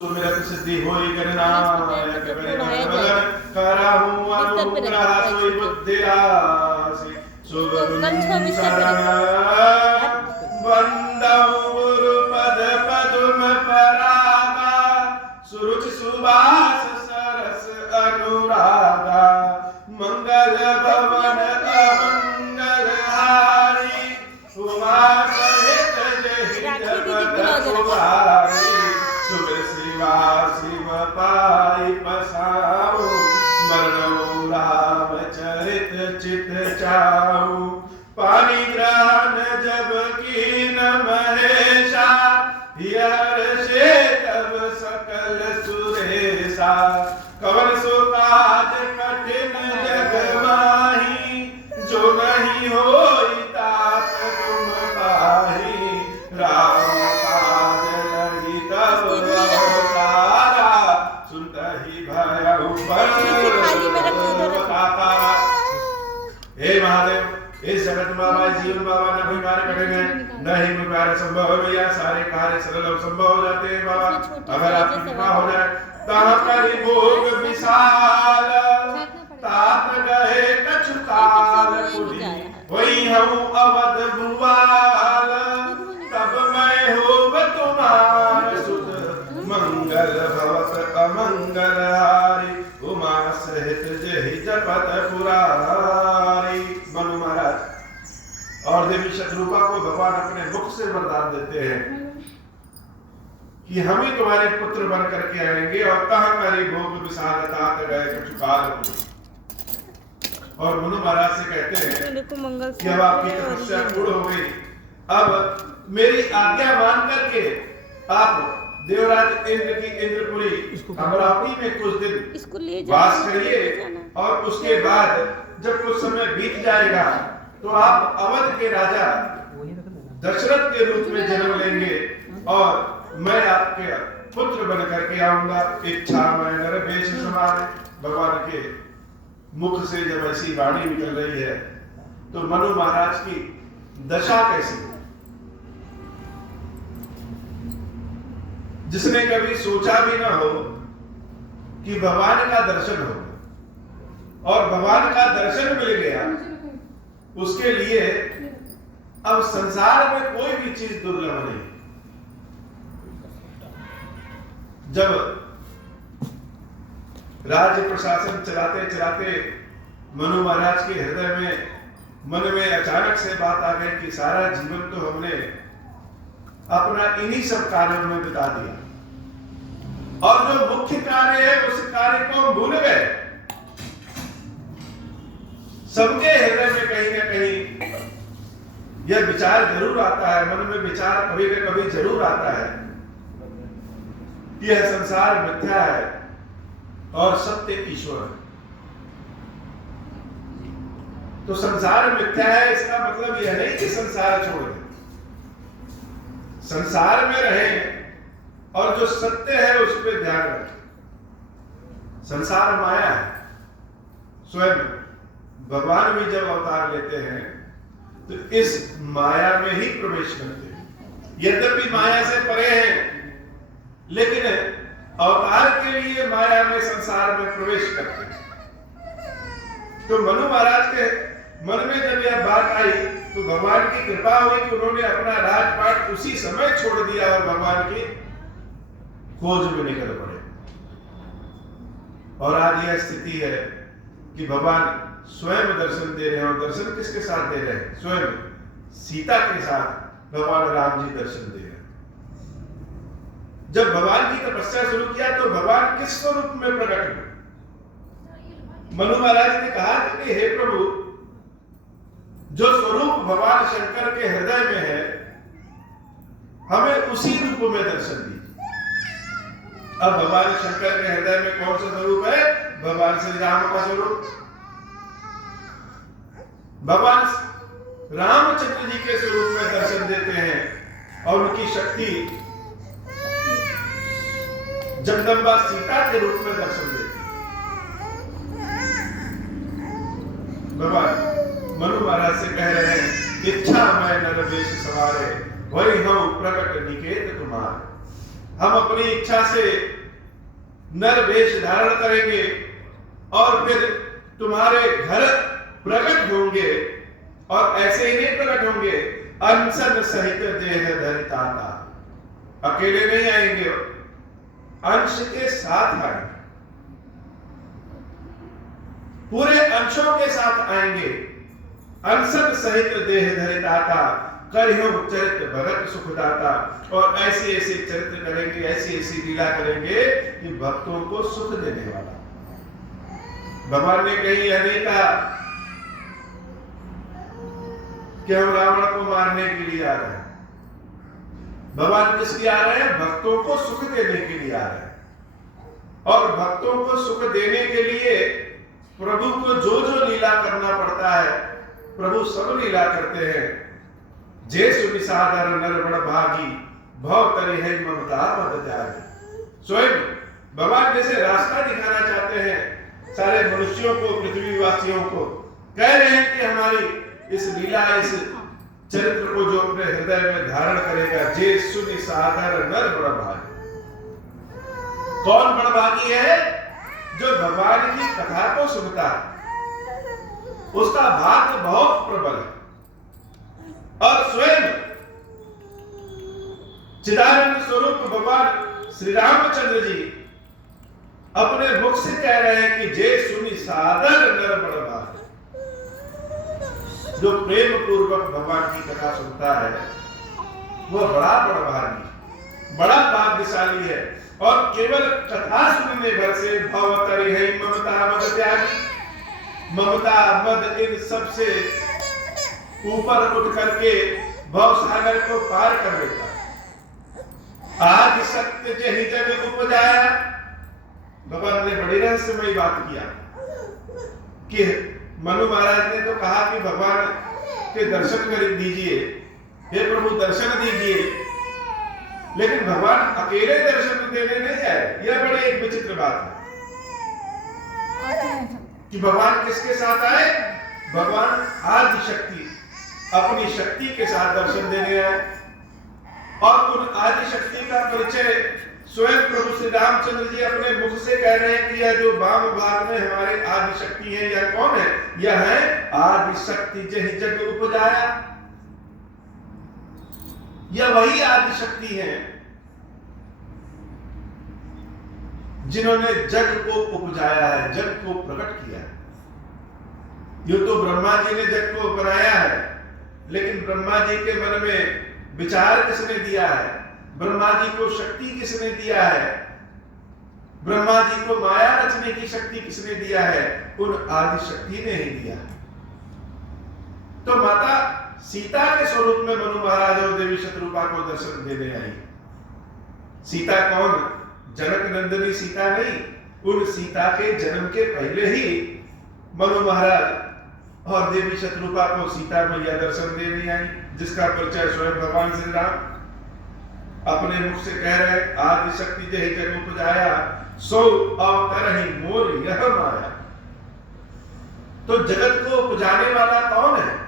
मेरा सिद्धि होई गणनायक कराहु अनुग्रह सोई बुद्धि राशि शुभ शरण वंदऊ गुरु पद पद्म परागा सुरुचि सुबास सरस अनुरागा मंगल भवन अमंगल हारी उमा सहित जय जगत कुमारी शिव पाई पसाओ मरणो राम चरित चित चाओ पानी ग्रहण जब कीन महेशा हर से तब सकल सुरेशा कवन सो काज कठिन जग माही जो नहीं होई तात तुम पाही राम काज लगी तब हे महादेव इस जगत बाबा जीवन बाबा न कोई कार्य करेंगे न ही कोई कार्य संभव है भैया सारे कार्य सरल संभव हो जाते हैं बाबा अगर आपकी कृपा हो जाए तहाँ करी भोग विशाल तात गए कछु काल वही हूँ अवध भुवाल तब मैं होव तुम्हार सुत मंगल भवत अमंगल हारी उमा सहित जय जपत पुरारी। मनु महाराज और देवी शत्रुपा को भगवान अपने मुख से वरदान देते हैं कि हम ही तुम्हारे पुत्र बन करके आएंगे और कहाँ करी भोग विशाल तात गए कछु काल और मनु महाराज से कहते हैं कि अब आपकी तपस्या पूर्ण हो गई अब मेरी आज्ञा मान करके आप देवराज इंद्र की इंद्रपुरी अमरावती में कुछ दिन वास करिए और उसके बाद जब कुछ समय बीत जाएगा तो आप अवध के राजा दशरथ के रूप में जन्म लेंगे और मैं आपके पुत्र बन करके आऊंगा। इच्छा मैं नर वेश समारे भगवान के मुख से जब ऐसी वाणी निकल रही है तो मनु महाराज की दशा कैसी, जिसने कभी सोचा भी ना हो कि भगवान का दर्शन हो और भगवान का दर्शन मिल गया उसके लिए अब संसार में कोई भी चीज दुर्लभ नहीं। जब राज्य प्रशासन चलाते चलाते मनु महाराज के हृदय में मन में अचानक से बात आ गई कि सारा जीवन तो हमने अपना इन्हीं सब कार्यों में बिता दिया और जो मुख्य कार्य है उस कार्य को हम भूल गए। सबके हृदय में कहीं ना कहीं यह विचार जरूर आता है, मन में विचार कभी न कभी जरूर आता है यह संसार मिथ्या है और सत्य ईश्वर है। तो संसार मिथ्या है इसका मतलब यह नहीं कि संसार छोड़ दे, संसार में रहें और जो सत्य है उस पर ध्यान रखें। संसार माया है, स्वयं भगवान भी जब अवतार लेते हैं तो इस माया में ही प्रवेश करते हैं। यद्यपि माया से परे हैं लेकिन अवतार के लिए माया में संसार में प्रवेश करते हैं। तो मनु महाराज के मन में जब यह बात आई तो भगवान की कृपा हुई कि उन्होंने अपना राजपाट उसी समय छोड़ दिया और भगवान की खोज में निकल पड़े। और आज यह स्थिति है कि भगवान स्वयं दर्शन दे रहे हैं और दर्शन किसके साथ दे रहे हैं? स्वयं सीता के साथ भगवान राम जी दर्शन दे रहे हैं। जब भगवान की तपस्या शुरू किया तो भगवान किस स्वरूप में प्रकट हुए? मनु महाराज ने कहा कि हे प्रभु, जो स्वरूप भगवान शंकर के हृदय में है हमें उसी रूप में दर्शन दीजिए। अब भगवान शंकर के हृदय में कौन सा स्वरूप है? भगवान श्री राम का स्वरूप। भगवान रामचंद्र जी के स्वरूप में दर्शन देते हैं और उनकी शक्ति जगदम्बा सीता के रूप में दर्शन देती है। भगवान मनु महाराज से कह रहे हैं इच्छा मैं नर वेश सवारे वही हम प्रकट निकेत तुम्हारे। हम अपनी इच्छा से नर वेश धारण करेंगे और फिर तुम्हारे घर प्रकट होंगे, और ऐसे ही नहीं प्रकट होंगे, अंशन सहित देह धरिताता, अकेले नहीं आएंगे, अंश के साथ आएंगे, पूरे अंशों के साथ आएंगे। अंशन सहित देह धरिताता, करियो चरित्र भगत सुखदाता, और ऐसी ऐसी चरित्र करेंगे, ऐसी ऐसी लीला करेंगे कि भक्तों को सुख देने वाला। भगवान ने कहीं यह नहीं कहा कि हम रावण को मारने के लिए आ रहे हैं। भगवान किस लिए आ रहे हैं? भक्तों को सुख देने के लिए आ रहे हैं। और भक्तों को सुख देने के लिए प्रभु को जो जो लीला करना पड़ता है, प्रभु सब लीला करते हैं। जे सुविसागर नर बड़ भागी, भव तरी है ममता मत जागी। स्वयं भगवान जैसे रास्ता दिखाना चाहते हैं सारे मनुष्यों को, पृथ्वीवासियों को, कह रहे हैं कि हमारी इस लीला, इस चरित्र को जो अपने हृदय में धारण करेगा, जे सुनि सागर नर बड़ भागी। कौन बड़ भागी है? जो भगवान की कथा को सुनता है, उसका भाग्य बहुत प्रबल है। और स्वयं चिदानंद स्वरूप भगवान श्री रामचंद्र जी अपने मुख से कह रहे हैं कि जे सुनि सादर नर बड़ भागी। जो प्रेम पूर्वक भगवान की कथा सुनता है वह बड़ा बड़भागी, बड़ा भाग्यशाली है। और केवल कथा सुनने भर से भव तरि है ममता मद त्यागी, ममता मद इन सबसे ऊपर उठ करके भव सागर को पार कर लेता। आज सत्य जहि जग उपजाया, भगवान ने बड़ी रहस्यमयी बात किया कि मनु महाराज ने तो कहा कि भगवान के दर्शन कर दीजिए, हे प्रभु दर्शन दीजिए, लेकिन भगवान अकेले दर्शन देने नहीं आए। यह बड़ी एक विचित्र बात है कि भगवान किसके साथ आए? भगवान आदि शक्ति, अपनी शक्ति के साथ दर्शन देने आए। और उन आदि शक्ति का परिचय स्वयं प्रभु श्री रामचंद्र जी अपने मुख से कह रहे हैं कि यह जो वाम भाग में हमारे आदि शक्ति है, यह कौन है? यह है आदि शक्ति जहि जग उपजाया। यह वही आदि शक्ति है जिन्होंने जग को उपजाया है, जग को प्रकट किया है। ये तो ब्रह्मा जी ने जग को बनाया है, लेकिन ब्रह्मा जी के मन में विचार किसने दिया है? ब्रह्मा जी को शक्ति किसने दिया है? ब्रह्मा जी को माया रचने की शक्ति किसने दिया है? उन आदि शक्ति ने ही दिया है। तो माता सीता के स्वरूप में मनु महाराज और देवी शत्रुपा को दर्शन देने आई। सीता कौन? जनक नंदिनी सीता नहीं, उन सीता के जन्म के पहले ही मनु महाराज और देवी शत्रुपा को सीता मैया दर्शन देने आई, जिसका परिचय स्वयं भगवान श्री राम अपने मुख से कह रहे, आदि शक्ति जहि जग उपजाया, सो अवतरहि मोर यह माया। तो जगत को उपजाने वाला कौन है?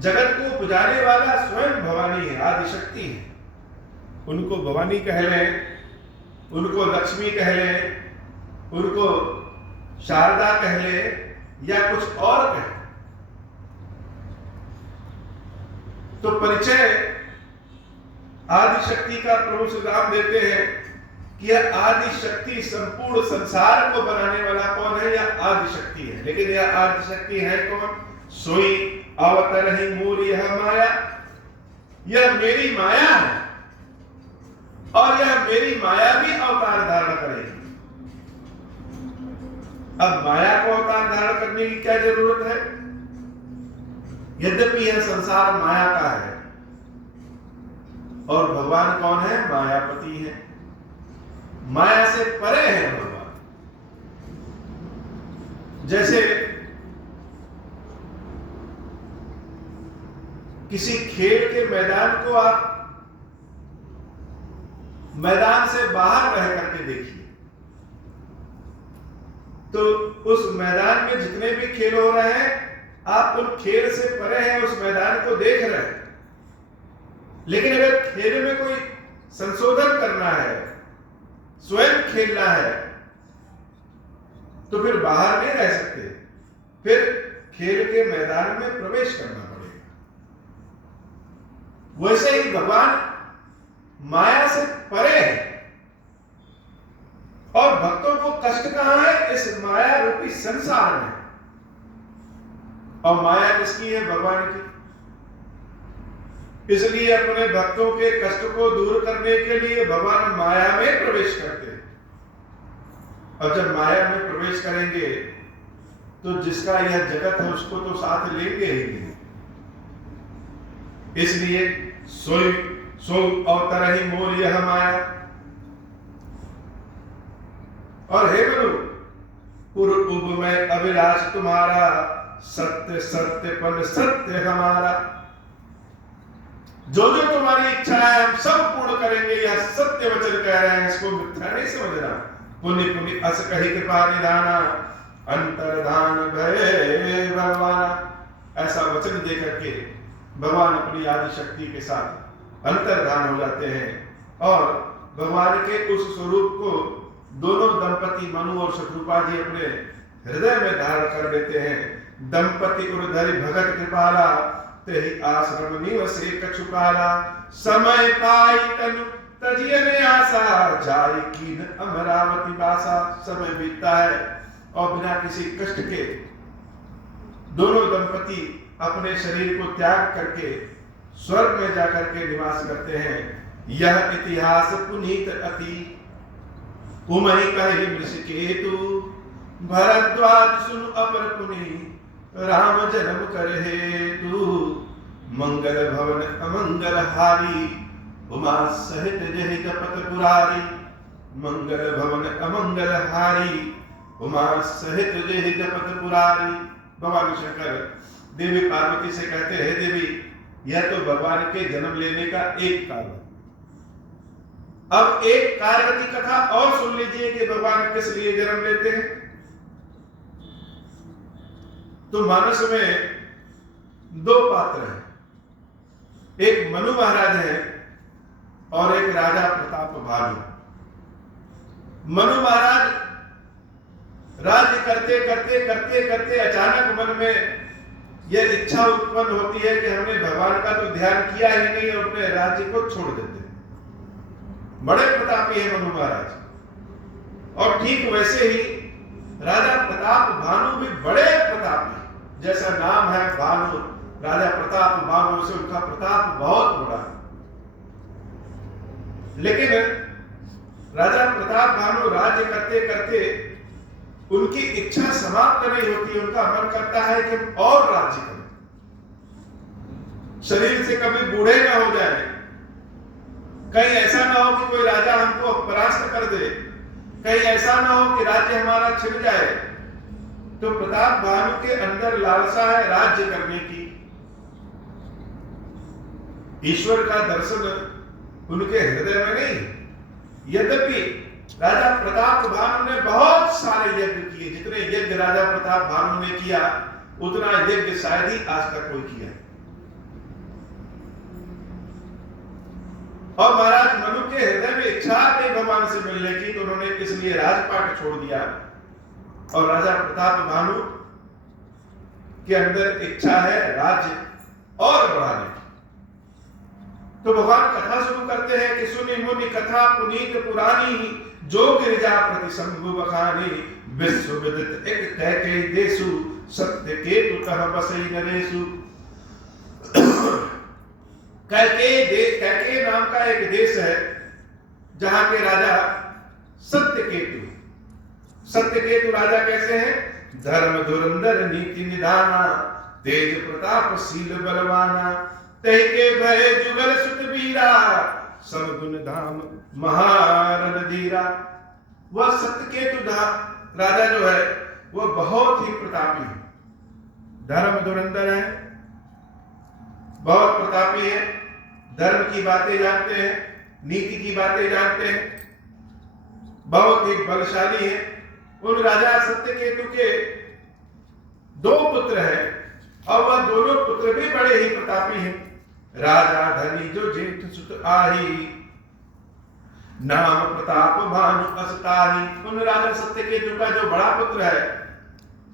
जगत को उपजाने वाला स्वयं भवानी है, आदि शक्ति है। उनको भवानी कह लें, उनको लक्ष्मी कह लें, उनको शारदा कह लें, या कुछ और कहें, तो परिचय आदि शक्ति का प्रभु श्री राम देते हैं कि यह आदि शक्ति संपूर्ण संसार को बनाने वाला कौन है? यह आदि शक्ति है। लेकिन यह आदि शक्ति है कौन? सोई अवतरहि मूल यह माया, यह मेरी माया है, और यह मेरी माया भी अवतार धारण करेगी। अब माया को अवतार धारण करने की क्या जरूरत है? यद्यपि यह संसार माया का है, और भगवान कौन है? मायापति है, माया से परे है भगवान। जैसे किसी खेल के मैदान को आप मैदान से बाहर रह करके देखिए, तो उस मैदान में जितने भी खेल हो रहे हैं, आप उन खेल से परे हैं, उस मैदान को देख रहे हैं। लेकिन अगर खेल में कोई संशोधन करना है, स्वयं खेलना है, तो फिर बाहर नहीं रह सकते, फिर खेल के मैदान में प्रवेश करना पड़ेगा। वैसे ही भगवान माया से परे है, और भक्तों को कष्ट कहां है? इस माया रूपी संसार में। और माया किसकी है? भगवान की। इसलिए अपने भक्तों के कष्ट को दूर करने के लिए भगवान माया में प्रवेश करते हैं। और जब माया में प्रवेश करेंगे तो जिसका यह जगत है उसको तो साथ लेंगे ही नहीं। इसलिए सो अवतर ही मोर यह माया। और हे मनु, पूर्व में अभिलाष तुम्हारा, सत्य सत्यपन सत्य हमारा। जो जो तुम्हारी इच्छा है हम सब पूर्ण करेंगे, यह सत्य वचन कह रहे हैं, इसको मिथ्या नहीं समझना। पुण्य पुण्य अस कही कृपा निधाना, अंतर्धान भय भगवान। ऐसा वचन दे करके भगवान अपनी आदि शक्ति के साथ अंतर्धान हो जाते हैं और भगवान के उस स्वरूप को दोनों दंपति मनु और शत्रुपा जी अपने हृदय में धारण कर लेते हैं। दंपति उर्धरि भगत कृपाला, तेहि आश्रम निवसे कछुकाला। समय पाई तनु तजियन आशा, जाय कीन अमरावती बासा। समय बीतता है और बिना किसी कष्ट के दोनों दंपति अपने शरीर को त्याग करके स्वर्ग में जाकर के निवास करते हैं। यह इतिहास पुनीत अति, उमहि कहि ऋषिकेतु। भरद्वाज सुन अपर पुनि, राम जन्म कर हेतु। मंगल भवन अमंगल हारी, उमा सहित जहि जपत पुरारी। मंगल भवन अमंगल हारी, उमा सहित जहि जपत पुरारी। भगवान शंकर देवी पार्वती से कहते हैं, देवी यह तो भगवान के जन्म लेने का एक कारण। अब एक कार्य की कथा और सुन लीजिए कि भगवान किस लिए जन्म लेते हैं। तो मानस में दो पात्र हैं, एक मनु महाराज है और एक राजा प्रताप भानु। मनु महाराज राज्य करते करते करते करते अचानक मन में यह इच्छा उत्पन्न होती है कि हमने भगवान का तो ध्यान किया ही नहीं और अपने राज्य को छोड़ देते हैं। बड़े प्रतापी है मनु महाराज। और ठीक वैसे ही राजा प्रताप भानु भी बड़े प्रतापी, जैसा नाम है भानु, राजा प्रताप भानु से उनका प्रताप बहुत बड़ा है। लेकिन राजा प्रताप भानु राज्य करते करते उनकी इच्छा समाप्त नहीं होती। उनका मन करता है कि और राज्य करें, शरीर से कभी बूढ़े ना हो जाए, कहीं ऐसा ना हो कि कोई राजा हमको परास्त कर दे, कहीं ऐसा ना हो कि राज्य हमारा छिन जाए। तो प्रताप भानु के अंदर लालसा है राज्य करने की। ईश्वर का दर्शन उनके हृदय में नहीं। यद्यपि राजा प्रताप भानु ने बहुत सारे यज्ञ किए, जितने यज्ञ राजा प्रताप भानु ने किया उतना यज्ञ शायद ही आज तक कोई किया। और महाराज मनु के हृदय में इच्छा थी भगवान से मिलने की, तो उन्होंने इसलिए राजपाट छोड़ दिया और राजा प्रताप भानु के अंदर इच्छा है राज्य और बढ़ाने की। तो भगवान कथा शुरू करते हैं कि सुनि मुनि कथा पुनीत पुरानी, जो गिरिजा प्रति शंभु बखानी। विश्व विदित एक कैके देशु, सत्य केतु कह बसई नरेशु। कैके नाम का एक देश है जहां के राजा सत्यकेतु। सत्यकेतु राजा कैसे हैं? धर्म धुरंधर नीति निधाना, तेज प्रताप शील बलवाना। तहि के भय जुगल सुत वीरा, सब गुण धाम महारण धीरा। वह सत्यकेतु राजा जो है वह बहुत ही प्रतापी है, धर्म धुरंधर है, बहुत प्रतापी है, धर्म की बातें जानते हैं, नीति की बातें जानते हैं, बहुत ही बलशाली है। उन राजा सत्यकेतु के दो पुत्र हैं और वह दोनों पुत्र भी बड़े ही प्रतापी हैं। राजा धनी जो जेठ सुत आही, नाम प्रताप भानु असताही। उन राजा सत्यकेतु का जो बड़ा पुत्र है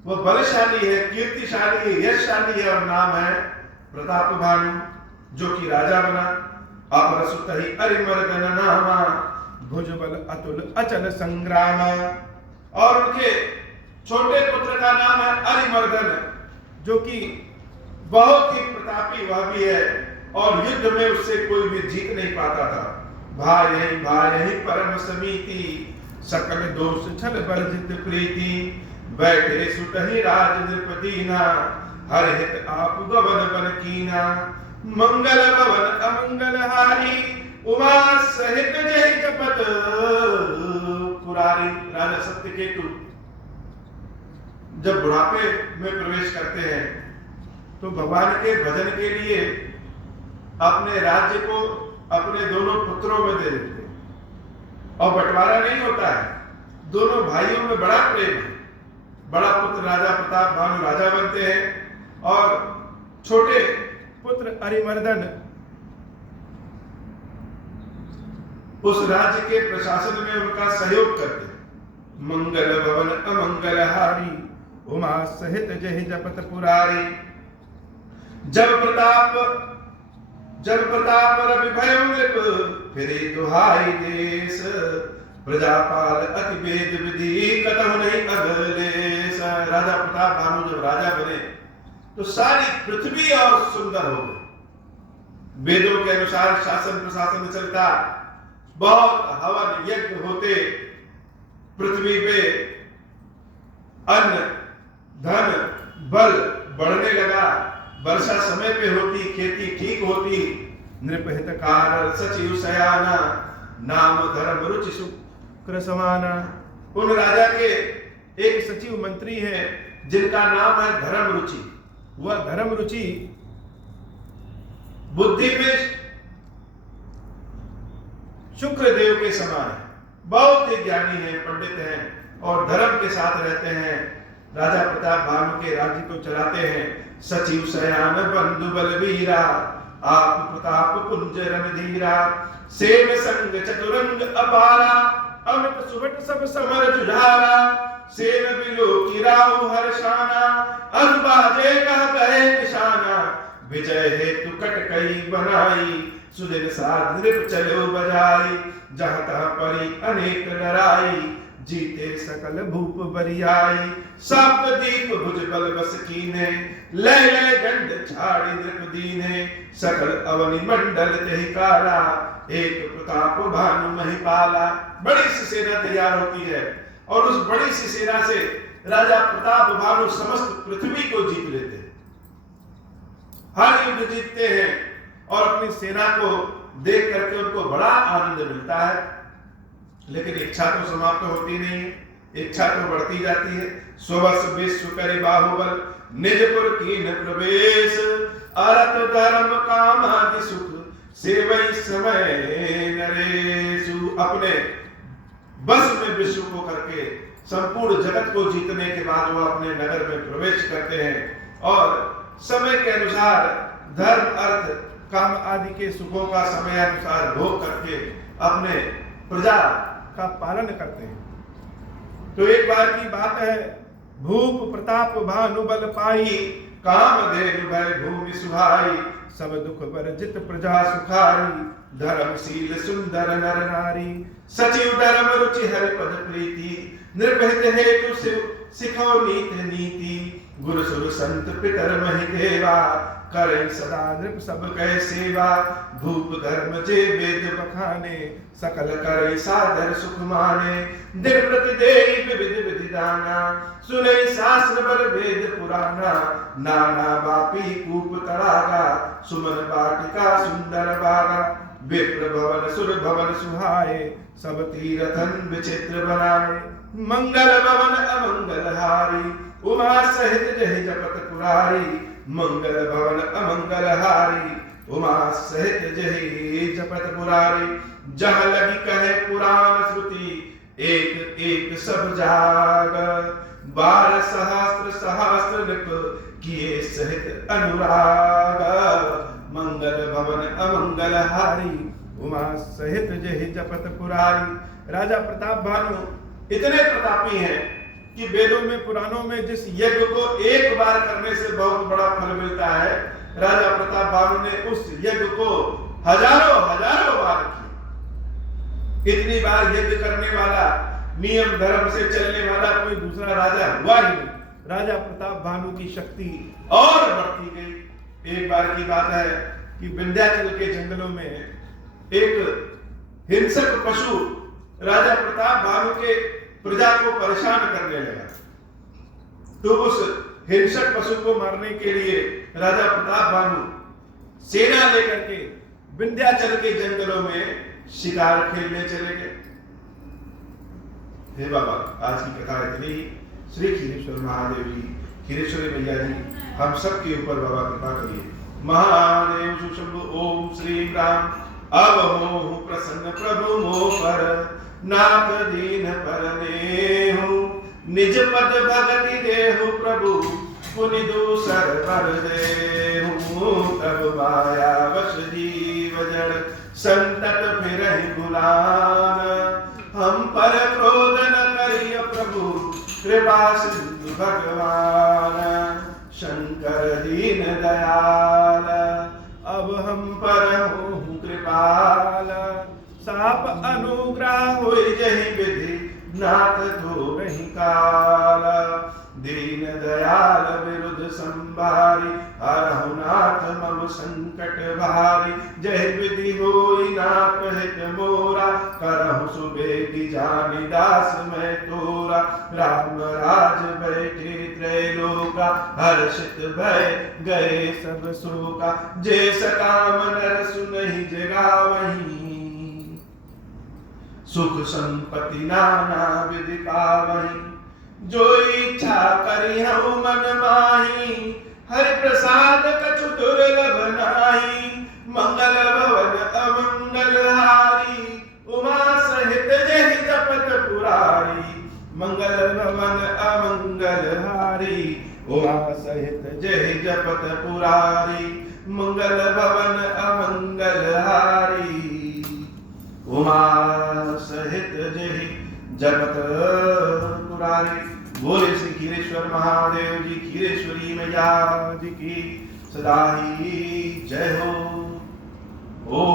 वो बलशाली है, कीर्तिशाली है, यशशाली है और नाम है प्रताप भानु, जो कि राजा बना। अपर सुत ही अरिमर्दन नामा, भुजबल अतुल अचल संग्राम। और उनके छोटे पुत्र का नाम है अरिमर्दन, जो कि बहुत ही प्रतापी वह भी है और युद्ध में उससे कोई भी जीत नहीं पाता था। भाई परम समीति, सकल दोष छल बरजित प्रीति। बैठे सुतहि राज नृपदीना, हर हित आप गवन बन कीना। मंगल भवन अमंगल हारी, उमा सहित जय जपत पुरारी। राजा सत्यकेतु जब बुढ़ापे में प्रवेश करते हैं तो भगवान के भजन के लिए अपने राज्य को अपने दोनों पुत्रों में दे देते हैं और बंटवारा नहीं होता है। दोनों भाइयों में बड़ा प्रेम है। बड़ा पुत्र राजा प्रताप भानु राजा बनते हैं और छोटे पुत्र अरिमर्दन उस राज्य के प्रशासन में उनका सहयोग करते हैं। मंगल भवन अमंगल हारी, उमा सहित जय जपत पुरारी। जब प्रताप रवि भयो नृप, फिरे दुहाई देश। प्रजापाल अति वेद विधि, कतहु नहीं अगलेश। राजा प्रताप भानु जब राजा बने तो सारी पृथ्वी और सुंदर हो गई। वेदों के अनुसार शासन प्रशासन चलता, बहुत हवन यज्ञ होते, पृथ्वी पे अन्न धन बल बढ़ने लगा, वर्षा समय पे होती, खेती ठीक होती। नृपहितकार सचिव सयाना, नाम धर्म रुचि शुक्र समाना। उन राजा के एक सचिव मंत्री हैं जिनका नाम है धर्म रुचि। वह धर्म रुचि बुद्धि में शुक्र देव के समान है, बहुत ही ज्ञानी है, पंडित हैं और धर्म के साथ रहते हैं। राजा प्रताप भानु के राज्य को चलाते हैं। सचिव सयान बंधु बलवीरा, आप प्रताप पुंज रणधीरा। सेन संग चतुरंग अपारा, अमित सुभट सब समर जुझारा। सेन बिलो की राहु हर्षाना, अजबाजे कह कहे निशाना। विजय हेतु कटकई बनाई, सुदिन साध नृप चलो बजाई। जहाँ तहाँ परी अनेक लड़ाई, जीते सकल भूप बरियाई। सप्त दीप भुज बल बस कीने, लय लय गंड छाड़ी नृप दीने। सकल अवनि मंडल तेहि काला, एक प्रताप भानु महिपाला। बड़ी सी सेना तैयार होती है और उस बड़ी सी सेना से राजा प्रताप भानु समस्त पृथ्वी को जीत लेते हैं, हर युद्ध जीतते हैं और अपनी सेना को देख करके उनको बड़ा आनंद मिलता है। लेकिन इच्छा तो समाप्त होती नहीं है, इच्छा तो बढ़ती जाती है। स्वस विश्व करे बाहुबल, निजपुर कीन प्रवेश। अरत धर्म काम आदि सुख, सेवई समय नरेशु। अपने बस में विश्व को करके संपूर्ण जगत को जीतने के बाद वह अपने नगर में प्रवेश करते हैं और समय के अनुसार धर्म अर्थ काम आदि के सुखों का समय अनुसार भोग करके अपने प्रजा का पालन करते हैं। तो एक बार की बात है, भूप प्रताप भानु बल पाई। काम देन भय भूमि सुहाई, सब दुख वर्जित प्रजा सुखारी। धर्मशील सुंदर नर नारी, सचिव धर्म रुचि हरि पद प्रीति। नृपहित हेतु सिखो नीत नीति, गुरु सुर संत पितर महि देवा। करें सदा नृप सब कह सेवा, भूप धर्म जे वेद बखाने। सकल करे सादर सुख माने, दिन प्रति देहि विविध विधि दाना। सुने शास्त्र बर वेद पुराना, नाना बापी कूप तड़ागा। सुमन बाटिका सुंदर बागा, विप्र भवन सुर भवन सुहाए। सब तीरथन विचित्र बनाए, मंगल भवन अमंगल हारी। उमा सहित जय जपत पुरारी, मंगल भवन अमंगल हारी। उमा सहित जय जपत पुरारी। जहाँ लगी कहे पुराण श्रुति, एक एक सब जाग। 12 सहस्त्र सहस्त्र नृप, किए सहित अनुराग। मंगल भवन अमंगल हारी, उमा सहित जहि जपत पुरारी। राजा प्रताप भानु इतने प्रतापी हैं कि वेदों में पुराणों में जिस यज्ञ को एक बार करने से बहुत बड़ा फल मिलता है, राजा प्रताप भानु ने उस यज्ञ को हजारों हजारों बार किया। इतनी बार यज्ञ करने वाला, नियम धर्म से चलने वाला कोई दूसरा राजा हुआ ही नहीं। राजा प्रताप भानु की शक्ति और बढ़ती गई। एक बार की बात है कि विंध्याचल के जंगलों में एक हिंसक पशु राजा प्रताप भानु के प्रजा को परेशान करने लगा। तो उस हिंसक पशु को मारने के लिए राजा प्रताप भानु सेना लेकर के विंध्याचल के जंगलों में शिकार खेलने चले गए। हे बाबा, आज की कथा इतनी ही। श्री खीरेश्वर महादेव जी, खीरेश्वरी मैया जी, हम सब के ऊपर बाबा कृपा करिए। महादेव सुशंभु ओम श्री राम। अब हो प्रसन्न प्रभु मो पर, नाथ दीन पर नेहु, निज पद भगति देहु प्रभु, पुनि दूसर पर देहु। तब माया वश जीव जड़, संतत फिरहि गुलाम, हम पर क्रोध न करिय प्रभु, कृपा सिंधु भगवान। शंकर दीन दयाल, अब हम पर हो कृपाल, साप अनुग्रह होई जहि विधि, नाथ तो नहीं काल। दीन दयाल विरुद्ध संभारी, हरहु नाथ मम संकट भारी। जय विधि होई नाथ हित मोरा, करहु सुबेदी जानि दास मैं तोरा। राम राज बैठे त्रैलोका, हर्षित भय गए सब शोका। जे सकाम नर सुनहि जगावहीं, सुख संपत्ति नाना विधि पावहीं। जो इच्छा करी हूँ मन माही, हरि प्रसाद कछु दुर्लभ नाही। मंगल भवन अमंगल हारी, उमा सहित जहि जपत पुरारी। मंगल भवन अमंगल हारी, उमा सहित जहि जपत पुरारी। मंगल भवन अमंगल हारी, उमा सहित जहि जपत पुरारी। बोले श्री खीरेश्वर महादेव जी, खीरेश्वरी मैया जी की सदा ही जय हो। ओम